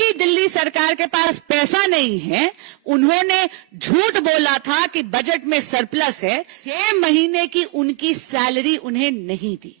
क्योंकि दिल्ली सरकार के पास पैसा नहीं है, उन्होंने झूठ बोला था कि बजट में सरप्लस है। 6 महीने की उनकी सैलरी उन्हें नहीं दी।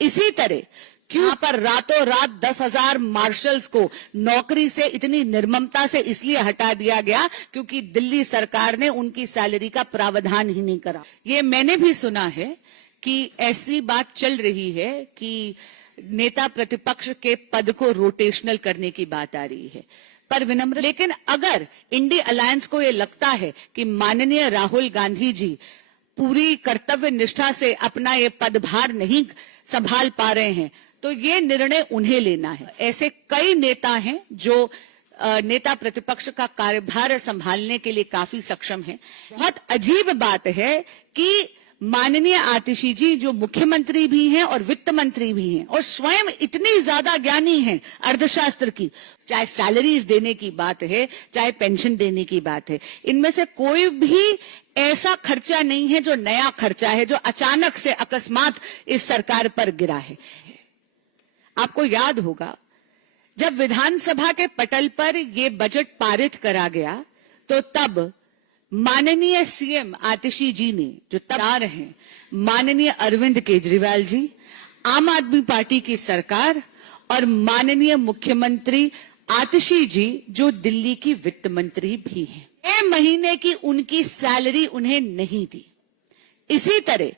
इसी तरह क्यों पर रातों रात 10,000 मार्शल्स को नौकरी से इतनी निर्ममता से इसलिए हटा दिया गया क्योंकि दिल्ली सरकार ने उनकी सैलरी का प्रावधान ही नहीं करा। ये मैंने भी सुना है कि ऐसी बात चल रही है कि नेता प्रतिपक्ष के पद को रोटेशनल करने की बात आ रही है। पर विनम्र, लेकिन अगर इंडिया अलायंस को ये लगता है कि माननीय राहुल गांधी जी पूरी कर्तव्य निष्ठा से अपना ये पदभार नहीं संभाल पा रहे हैं, तो ये निर्णय उन्हें लेना है। ऐसे कई नेता हैं जो नेता प्रतिपक्ष का कार्यभार संभालने के लिए काफी सक्षम हैं। बहुत अजीब बात है कि माननीय आतिशी जी जो मुख्यमंत्री भी हैं और वित्त मंत्री भी हैं और स्वयं इतनी ज्यादा ज्ञानी हैं अर्थशास्त्र की, चाहे सैलरीज देने की बात है, चाहे पेंशन देने की बात है, इनमें से कोई भी ऐसा खर्चा नहीं है जो नया खर्चा है, जो अचानक से अकस्मात इस सरकार पर गिरा है। आपको याद होगा जब विधानसभा के पटल पर यह बजट पारित करा गया तो तब माननीय सीएम आतिशी जी ने, जो तब आ रहे हैं, माननीय अरविंद केजरीवाल जी, आम आदमी पार्टी की सरकार और माननीय मुख्यमंत्री आतिशी जी जो दिल्ली की वित्त मंत्री भी हैं, 6 महीने की उनकी सैलरी उन्हें नहीं दी। इसी तरह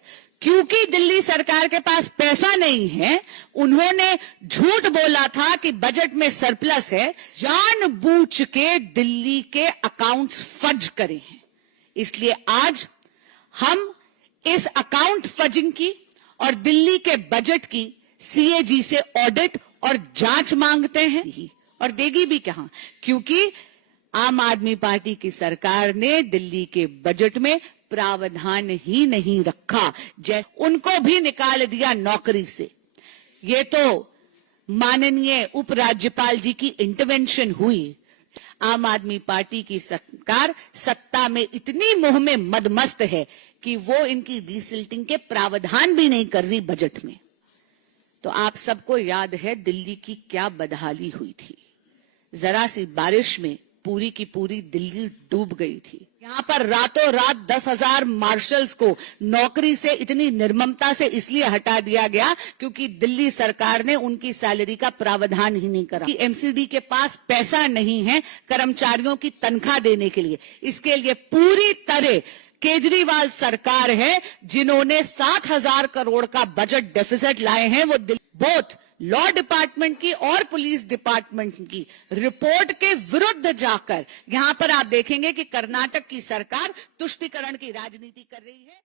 क्योंकि दिल्ली सरकार के पास पैसा नहीं है, उन्होंने झूठ बोला था कि बजट में सरप्लस है, जानबूझ के दिल्ली के अकाउंट्स फज करे हैं। इसलिए आज हम इस अकाउंट फजिंग की और दिल्ली के बजट की सीएजी से ऑडिट और जांच मांगते हैं, और देगी भी कहां, क्योंकि आम आदमी पार्टी की सरकार ने दिल्ली के बजट में प्रावधान ही नहीं रखा, जैसे उनको भी निकाल दिया नौकरी से। ये तो माननीय उपराज्यपाल जी की इंटरवेंशन हुई। आम आदमी पार्टी की सरकार सत्ता में इतनी मोह में मदमस्त है कि वो इनकी डिसिल्टिंग के प्रावधान भी नहीं कर रही बजट में। तो आप सबको याद है दिल्ली की क्या बदहाली हुई थी। जरा सी बारिश में पूरी की पूरी दिल्ली डूब गई थी। यहाँ पर रातों रात 10,000 मार्शल्स को नौकरी से इतनी निर्ममता से इसलिए हटा दिया गया क्योंकि दिल्ली सरकार ने उनकी सैलरी का प्रावधान ही नहीं करा। एमसीडी के पास पैसा नहीं है कर्मचारियों की तनख्वाह देने के लिए। इसके लिए पूरी तरह केजरीवाल सरकार है जिन्होंने 7,000 करोड़ का बजट डेफिसिट लाए हैं। वो बोथ लॉ डिपार्टमेंट की और पुलिस डिपार्टमेंट की रिपोर्ट के विरुद्ध जाकर यहां पर आप देखेंगे कि कर्नाटक की सरकार तुष्टीकरण की राजनीति कर रही है।